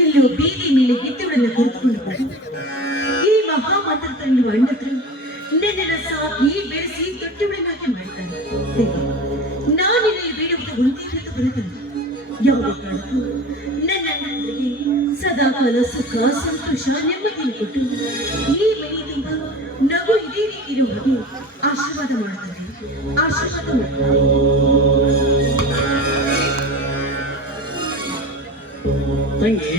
ಎಲ್ಲೋ ಬೀದಿ ಮೇಲೆ ಗಿತ್ತುಗಳನ್ನು ಕುರಿತುಕೊಂಡು ಈ ಮಹಾಮಂತ್ರವನ್ನು ಅಣ್ಣದ್ರು ನನ್ನನ್ನು ಸಾಕಿ ಬೆಳೆಸಿ ದೊಡ್ಡವಳನ್ನಾಗಿ ಮಾಡ್ತಾರೆ. ನಾನಿಲ್ಲಿ ಬೇಡುವುದು ಒಂದೇ ಹೊತ್ತು ಬರುತ್ತಲ್ಲ, ಯಾವುದೇ ಕಾರಣಕ್ಕೂ ನನ್ನ ಅಣ್ಣನಿಗೆ ಸದಾಕಾಲ ಸುಖ ಸಂತೋಷ ನೆಮ್ಮದಿಯನ್ನು ಕೊಟ್ಟು ಈ ಮನೆ ತುಂಬ ನಗು ಇದೇ ರೀತಿ ಇರುವ ಹಾಗೆ ಆಶೀರ್ವಾದ ಮಾಡ್ತಾರೆ. ಆಶೀರ್ವಾದ ಮಾಡ್ತಾರೆ. ತಂಗಿ,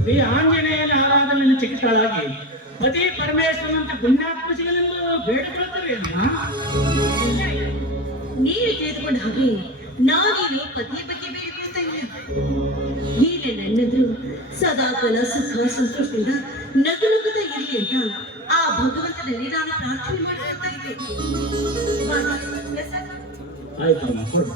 ಶ್ರೀ ಆಂಜನೇಯನ ಆರಾಧನೆಯನ್ನು ಚಿಕ್ಕಳಾಗಿ ಪತಿ ಪರಮೇಶ್ವರನಂತೆ ಪುಣ್ಯಾತ್ಮ ಸಿಗಲೆಂದು ಬೇಡಿಕೊಳ್ಳುತ್ತವೆ ಅಲ್ಲ. ನೀನು ತಿಳಿದುಕೊಂಡ ಹಾಗೆ ನಾನೇನು ಪತಿಯ ಬಗ್ಗೆ ಬೇಡಿಕೊಳ್ತಾ ಇಲ್ಲ. ಹೀಗೆ ನನ್ನದ್ರು ಸದಾಕಾಲ ಸುಖ ಸಂತೋಷದಿಂದ ನಗು ನಗುತ್ತಾ ಇರಲಿ ಅಂತ ಆ ಭಗವಂತನಲ್ಲಿ ನಾನು ಪ್ರಾರ್ಥನೆ ಮಾಡ್ತಾ ಇದ್ದೆ. ಆಯ್ತಮ್ಮ, ಕೊಡು.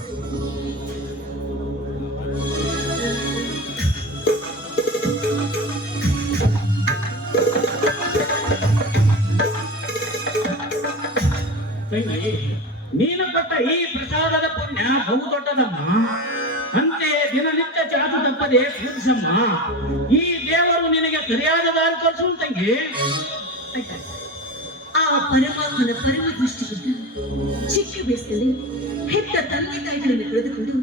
ನೀನು ಕೊಟ್ಟ ಈ ಪ್ರಸಾದದ ಪುಣ್ಯ ಬಹು ದೊಡ್ಡದಮ್ಮ. ಅಂತೆಯೇ ದಿನನಿತ್ಯ ಚಾಚು ತಪ್ಪದೆ ಪೂಜಿಸಮ್ಮ. ಈ ದೇವರು ನಿನಗೆ ಸರಿಯಾದ ದಾರಿ ತೋರಿಸು ತಂಗಿ. ಆ ಪರಮಾತ್ಮನ ಪರಮ ದೃಷ್ಟಿಯಿಂದ ಚಿಕ್ಕ ವಯಸ್ಸಲ್ಲಿ ಹೆತ್ತ ತಂದೆ ತಾಯಿಗಳನ್ನು ಕಳೆದುಕೊಂಡು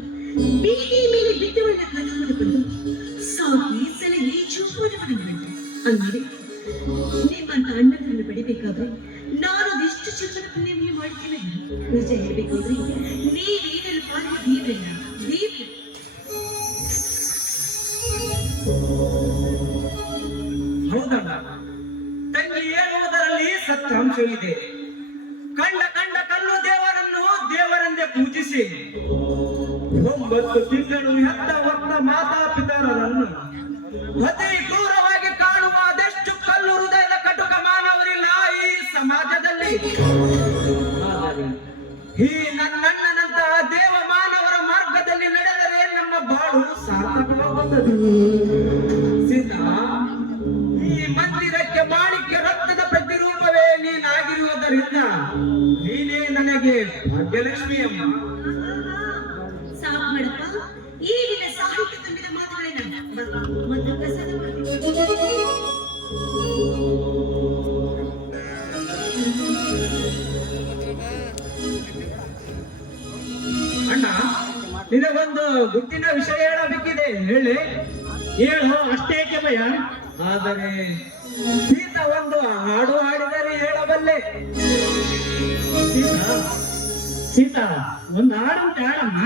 ಬೀದಿ ಮೇಲೆ ಬಿದ್ದವಳನ್ನ ಕರೆದುಕೊಂಡು ಬಂದು ಸಾಕಿ ಸಲಹೆ ಚೂಪಾದವರನ್ನು ಅಂದರೆ ನಿಮ್ಮಂತ ಅಣ್ಣನನ್ನು ಬೆಳಿಬೇಕಾದ್ರೆ ನಾನು ಅದೆಷ್ಟು ಚಿಕ್ಕನ ಪುಣ್ಯವನ್ನು ಮಾಡ್ತೇನೆ. ನಿಜ ಹೇಳ್ಬೇಕಾದ್ರೆ ನೀವೇನನ್ನು ಪಾಲಿಗೆ ದೇವ್ರಲ್ಲ, ದೇವ್ರ. ಹೌದಲ್ಲ ತಂಗಿ, ಹೇಳುವುದರಲ್ಲಿ ಸತ್ಯಾಂಶವಿದೆ. ಕಂಡ ಕಂಡ ಕಲ್ಲು ದೇವರನ್ನೇ ಪೂಜಿಸಿ 9 ತಿಂಗಳು ಹೆತ್ತ ಹೊತ್ತ ಮಾತಾಪಿತರನ್ನು ಅತಿ ಕ್ರೂರವಾಗಿ ಕಾಣುವ ಅದೆಷ್ಟು ಕಲ್ಲು ಹೃದಯದ ಕಟುಕ ಮಾನವರಿಲ್ಲ ಈ ಸಮಾಜದಲ್ಲಿ. ಈ ನನ್ನಣ್ಣನಂತಹ ದೇವ ಮಾನವರ ಮಾರ್ಗದಲ್ಲಿ ನಡೆದರೆ ನಮ್ಮ ಬಾಳು ಸಾರ್ಥಕವಾಗುತ್ತದೆ. ಈ ಮಂದಿರಕ್ಕೆ ಮಾಣಿಕ್ಯ ರಕ್ತದ ಪ್ರತಿರೂಪವೇ ನೀನಾಗಿರುವುದರಿಂದ ನೀನೇ ನನಗೆ ಭಾಗ್ಯಲಕ್ಷ್ಮಿ ಅಮ್ಮ. ಸಾಕು ಮಾಡಪ್ಪ, ಈಗಿನ ಸಾಹಿತ್ಯ ತುಂಬಿದ ಮಾತುಗಳನ್ನ ಒಂದು ಪ್ರಸಾದ ಅಣ್ಣ, ನಿನಗೊಂದು ಗುಟ್ಟಿನ ವಿಷಯ ಹೇಳಬೇಕಿದೆ. ಹೇಳು ಅಷ್ಟೇಕೆ ಭಯ. ಆದರೆ ಸೀತಾ ಒಂದು ಹಾಡು ಹಾಡಿದರೆ ಹೇಳಬಲ್ಲೆ. ಸೀತಾ ಒಂದು ಹಾಡು ಹಾಡಮ್ಮ.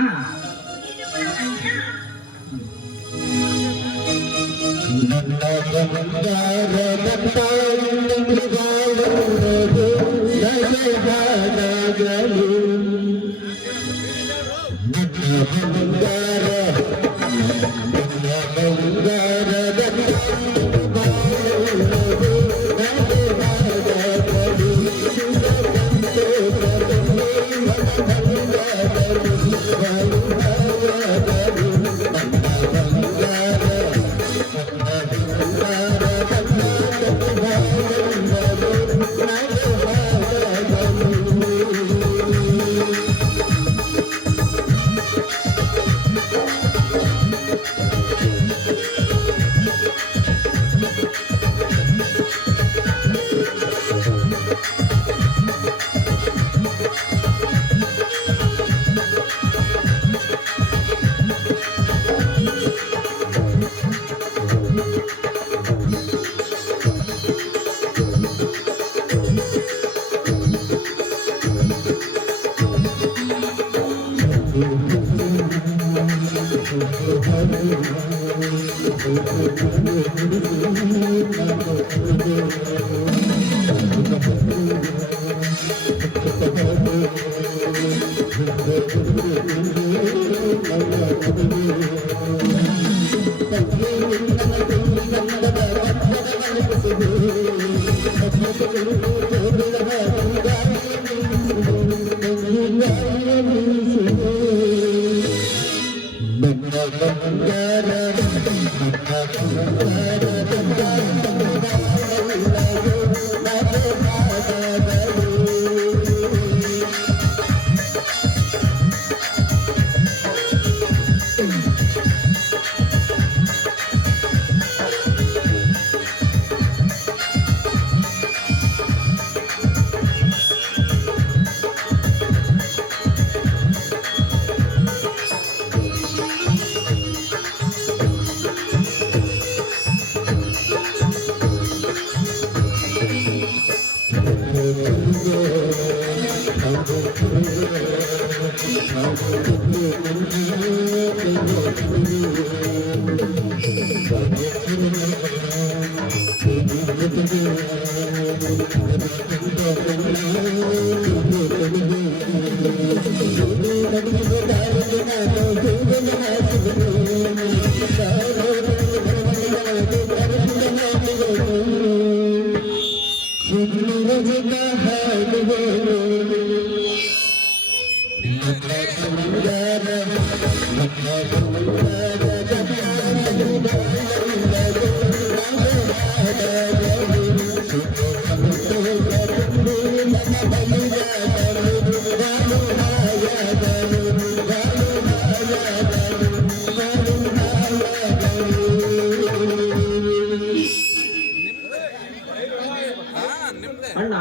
ಅಣ್ಣ,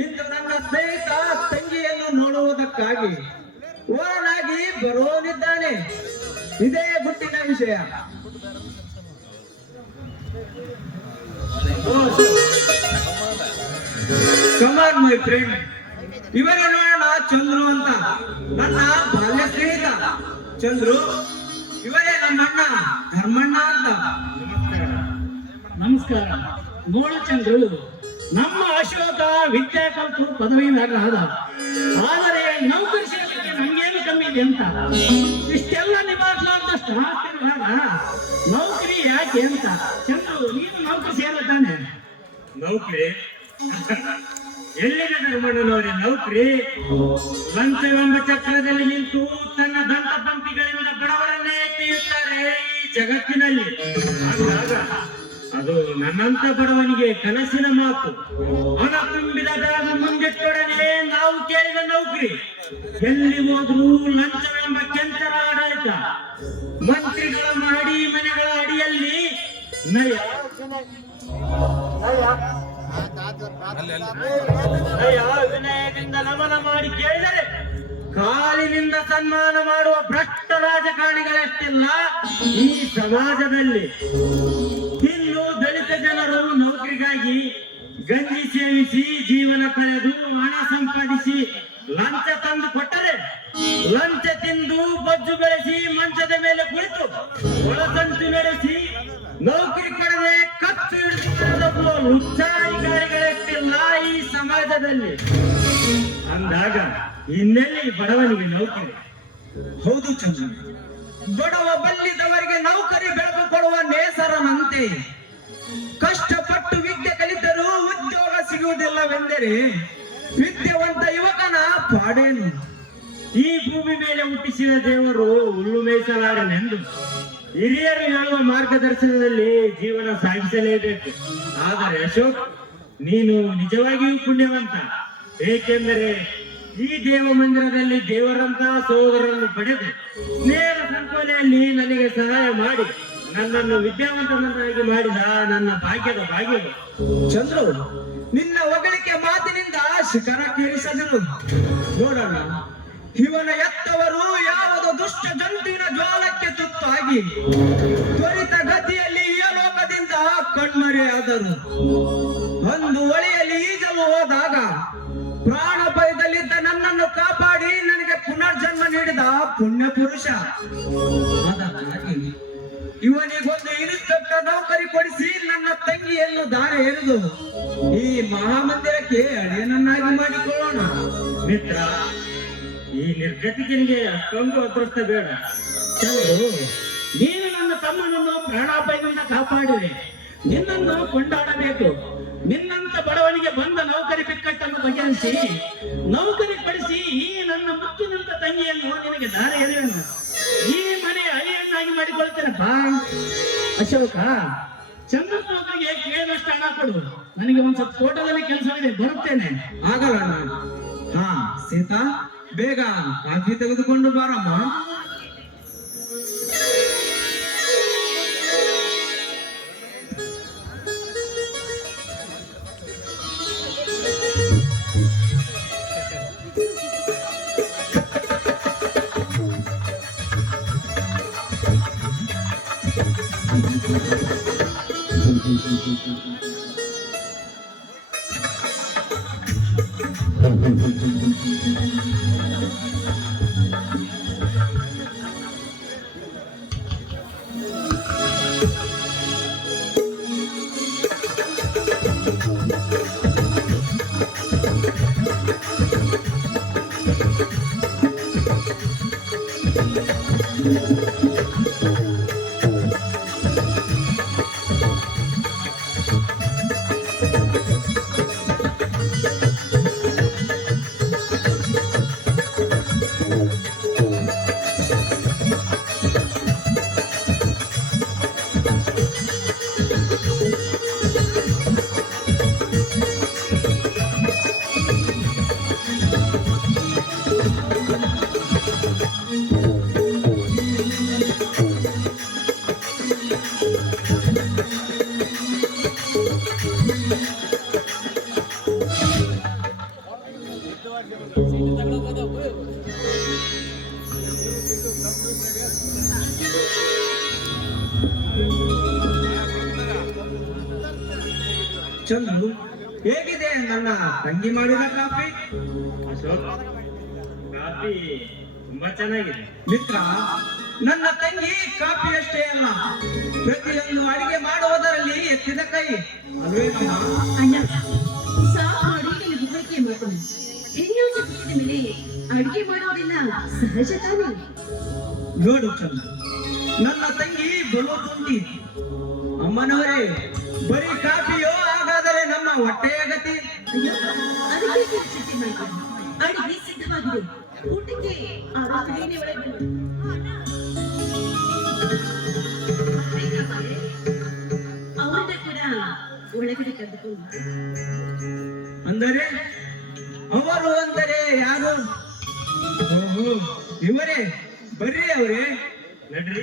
ಇಂದು ನನ್ನ ಸ್ನೇಹಿತ ತಂಗಿಯನ್ನು ನೋಡುವುದಕ್ಕಾಗಿ ಓನಾಗಿ ಬರೋನಿದ್ದಾನೆ. ಇದೇ ಗುಟ್ಟಿನ ವಿಷಯ. ಕಮಾನ್ ಮೈ ಫ್ರೆಂಡ್, ಇವರೇ ನೋಡೋಣ ಚಂದ್ರು ಅಂತ, ನನ್ನ ಬಾಲ್ಯ ಸ್ನೇಹಿತ. ಚಂದ್ರು, ಇವರೇ ನಮ್ಮ ಅಣ್ಣ ಧರ್ಮಣ್ಣ ಅಂತ. ನಮಸ್ಕಾರ. ನೋಡು ಚಂದ್ರು, ನಮ್ಮ ಅಶೋಕ ವಿದ್ಯಾ ಕಲಿತು ಪದವೀಧರನಾದ, ಆದರೆ ನೌಕರಿ ಸೇರಲಿಕ್ಕೆ ನಮ್ಗೇನು ಕಮ್ಮಿ ಇದೆ ಅಂತ. ಇಷ್ಟೆಲ್ಲ ನಿಭಾಯಿಸಲಾರ್ದಷ್ಟು ನೌಕರಿ ಯಾಕೆ ಅಂತ. ಚಂದ್ರು, ನೀನು ನೌಕರಿ ಸೇರತಾನೆ? ನೌಕರಿ ಎಲ್ಲಿದೆ ಧರ್ಮಣ್ಣನವರೇ? ನೌಕರಿ ಲಂಚವೆಂಬ ಚಕ್ರದಲ್ಲಿ ನಿಂತು ತನ್ನ ದಂತ ಪಂಕ್ತಿಗಳಿಂದ ಬಡವರನ್ನೇ ಎತ್ತಿಯುತ್ತಾರೆ ಈ ಜಗತ್ತಿನಲ್ಲಿ. ಆಗ ಅದು ನನ್ನಂತ ಬಡವನಿಗೆ ಕನಸಿನ ಮಾತು. ಹಣ ತುಂಬಿದ ಬ್ಯಾಗ್ ಮುಂದಿಟ್ಟೊಡನೆ ನಾವು ಕೇಳಿದ ನೌಕರಿ. ಎಲ್ಲಿ ಹೋದ್ರೂ ಲಂಚವೆಂಬ ಕೆಂಚರ ಆಡಳಿತ. ಮಂತ್ರಿಗಳ ಮಾಡಿ ಮನೆಗಳ ಅಡಿಯಲ್ಲಿ ನಯ ವಿನಯದಿಂದ ನಮನ ಮಾಡಿ ಕೇಳಿದರೆ ಕಾಲಿನಿಂದ ಸನ್ಮಾನ ಮಾಡುವ ಭ್ರಷ್ಟ ರಾಜಕಾರಣಿಗಳೆಷ್ಟಿಲ್ಲ ಈ ಸಮಾಜದಲ್ಲಿ. ಇನ್ನು ದಲಿತ ಜನರು ನೌಕರಿಗಾಗಿ ಗಂಜಿ ಸೇವಿಸಿ ಜೀವನ ಕಳೆದು ಹಣ ಸಂಪಾದಿಸಿ ಲಂಚ ತಂದು ಕೊಟ್ಟರೆ, ಲಂಚ ತಿಂದು ಬೊಜ್ಜು ಬೆಳೆಸಿ ಮಂಚದ ಮೇಲೆ ಕುಳಿತು ಒಳಸಂಚು ನಡೆಸಿ ನೌಕರಿ ಪಡೆದೆ ಕತ್ತು ಹಿಡಿದು ಲುಚ್ಚಾಧಿಕಾರಿಗಳೆಷ್ಟಿಲ್ಲ ಈ ಸಮಾಜದಲ್ಲಿ. ಅಂದಾಗ ಇನ್ನೆಲ್ಲಿ ಬಡವನಿಗೆ ನೌಕರಿ? ಹೌದು ಚಂದ್ರ, ಬಡವ ಬಲ್ಲಿದವರಿಗೆ ನೌಕರಿ ಬೆಳಕು ಕೊಡುವ ನೇಸರನಂತೆ ಕಷ್ಟಪಟ್ಟು ವಿದ್ಯೆ ಕಲಿತರೂ ಉದ್ಯೋಗ ಸಿಗುವುದಿಲ್ಲವೆಂದರೆ ವಿದ್ಯಾವಂತ ಯುವಕನ ಪಾಡೇನು? ಈ ಭೂಮಿ ಮೇಲೆ ಹುಟ್ಟಿಸಿದ ದೇವರು ಹುಲ್ಲು ಮೇಯಿಸಲಾರನೆಂದು ಹಿರಿಯರು ಹೇಳುವ ಮಾರ್ಗದರ್ಶನದಲ್ಲಿ ಜೀವನ ಸಾಗಿಸಲೇಬೇಕು. ಆದರೆ ಅಶೋಕ್, ನೀನು ನಿಜವಾಗಿಯೂ ಪುಣ್ಯವಂತ. ಏಕೆಂದರೆ ಈ ದೇವ ಮಂದಿರದಲ್ಲಿ ದೇವರಂತಹ ಸಹೋದರರನ್ನು ಪಡೆದು ನೇರ ಸಂಕೋಲೆಯಲ್ಲಿ ನನಗೆ ಸಹಾಯ ಮಾಡಿ ನನ್ನನ್ನು ವಿದ್ಯಾವಂತನನ್ನಾಗಿ ಮಾಡಿದ ನನ್ನ ಭಾಗ್ಯದ ಭಾಗ್ಯವು. ಚಂದ್ರು, ನಿನ್ನ ಹೊಗಳಿಕೆ ಮಾತಿನಿಂದ ಶಿಖರಕ್ಕೇರಿಸದಿರು. ನೋಡೋಣ, ಇವನ ಎತ್ತವರು ಯಾವುದೋ ದುಷ್ಟ ಜಂತುವಿನ ಜ್ವಾಲಕ್ಕೆ ತುತ್ತಾಗಿ ತ್ವರಿತ ಗತಿಯಲ್ಲಿ ಈ ಲೋಕದಿಂದ ಕಣ್ಮರೆಯಾದರು. ಒಂದು ಹೊಳೆಯಲ್ಲಿ ಈಜಲು ಹೋದಾಗ ಪ್ರಾಣಭಯದಲ್ಲಿದ್ದ ನನ್ನನ್ನು ಕಾಪಾಡಿ ನನಗೆ ಪುನರ್ಜನ್ಮ ನೀಡಿದ ಪುಣ್ಯ ಪುರುಷ. ಅದಕ್ಕಾಗಿ ಇವನಿಗೊಂದು ಇನ್ಸ್ಪೆಕ್ಟರ್ ನೌಕರಿ ಕೊಡಿಸಿ ನನ್ನ ತಂಗಿಯನ್ನು ದಾರಿ ಎಳೆದು ಈ ಮಹಾಮಂದಿರಕ್ಕೆ ಅಳಿಯನನ್ನಾಗಿ ಮಾಡಿಕೊಳ್ಳೋಣ. ಮಿತ್ರ, ಈ ನಿರ್ಗತಿಕನಿಗೆ ಅಷ್ಟೊಂದು ಅದೃಷ್ಟ ಬೇಡ. ಚಂದ್ರು, ನೀನು ನನ್ನ ತಮ್ಮನನ್ನು ಪ್ರಾಣಾಪಾಯದಿಂದ ಕಾಪಾಡಿದೆ. ನಿನ್ನನ್ನು ಕೊಂಡಾಡಬೇಕು. ನಿನ್ನಂತ ಬಡವನಿಗೆ ಬಂದ ನೌಕರಿ ಬಿಕ್ಕಟ್ಟನ್ನು ಬಗೆಹರಿಸಿ ನೌಕರಿ ಪಡಿಸಿ ಈ ನನ್ನ ಮುತ್ತಿನಂತ ತಂಗಿಯನ್ನು ನಿನಗೆ ದಾರಿ ಎಳೆಯೋಣ. ಈ ಮನೆ ಅಳಿಯನ್ನಾಗಿ ಮಾಡಿಕೊಳ್ತೇನೆ ಬಾ. ಅಶೋಕ, ಚಂದ್ರನ ನೌಕರಿಗೆ ಕೇಳಿದಷ್ಟು ಹಣ ಕೊಡು. ನನಗೆ ಒಂದ್ ಸ್ವಲ್ಪ ತೋಟದಲ್ಲಿ ಕೆಲಸವಿದೆ, ಬರುತ್ತೇನೆ. ಆಗಲ್ಲ. ಹಾ ಸೀತಾ, ಬೇಗ ಕಾಫಿ ತೆಗೆದುಕೊಂಡು ಬಾರಮ್ಮ. ಚಂದ್ರು, ಹೇಗಿದೆ ನನ್ನ ತಂಗಿ ಮಾಡಿದ ಕಾಫಿ? ಅಶೋಕ್, ಕಾಫಿ ತುಂಬಾ ಚೆನ್ನಾಗಿದೆ. ಮಿತ್ರ, ನನ್ನ ತಂಗಿ ಕಾಫಿ ಅಷ್ಟೇ ಅಲ್ಲ, ಪ್ರತಿಯೊಂದು ಅಡಿಗೆ ಮಾಡುವುದರಲ್ಲಿ ಎತ್ತಿದ ಕೈ ಅಲ್ವೇನಮ್ಮ? ಅಣ್ಣ, ಸಾಕು ಮಾಡಿ ನಿನಗೆ ಬುದ್ಧಿ ಮಾತನ್ನು. ಹೆಣ್ಣು ಜೊತೆಗಿದ ಮೇಲೆ ಅಡಿಗೆ ಮಾಡೋದಿಲ್ಲ ಸಹಜ ತಾನೇ. ನೋಡು ಚಂದ್ರ, ನನ್ನ ತಂಗಿ ಬಲು ತುಂಟಿ. ಅಮ್ಮನವರೇ, ಬರೀ ಕಾಫಿಯೋ ಹಾಗಾದರೆ ನಮ್ಮ ಹೊಟ್ಟೆಯ ಗತಿ? ಅಯ್ಯೋ, ಅದಕ್ಕೆ ಚಿಂತೆ ಮಾಡ್ತಾರೆ. ಅಡಿಗೆ ಸಿದ್ಧವಾಗಿದೆ, ಊಟಕ್ಕೆ ಆರೋಗ್ಯನೇ ಒಳಗೆ ಅವರನ್ನ ಕೂಡ ಒಳಗಡೆ ಕರೆದುಕೊಂಡು. ಅಂದರೆ ಅವರು ಅಂದರೆ ಯಾರು? ಓಹೋ, ಇವರೇ. ಬರ್ರಿ ಅವರೇ. ನಡ್ರಿ.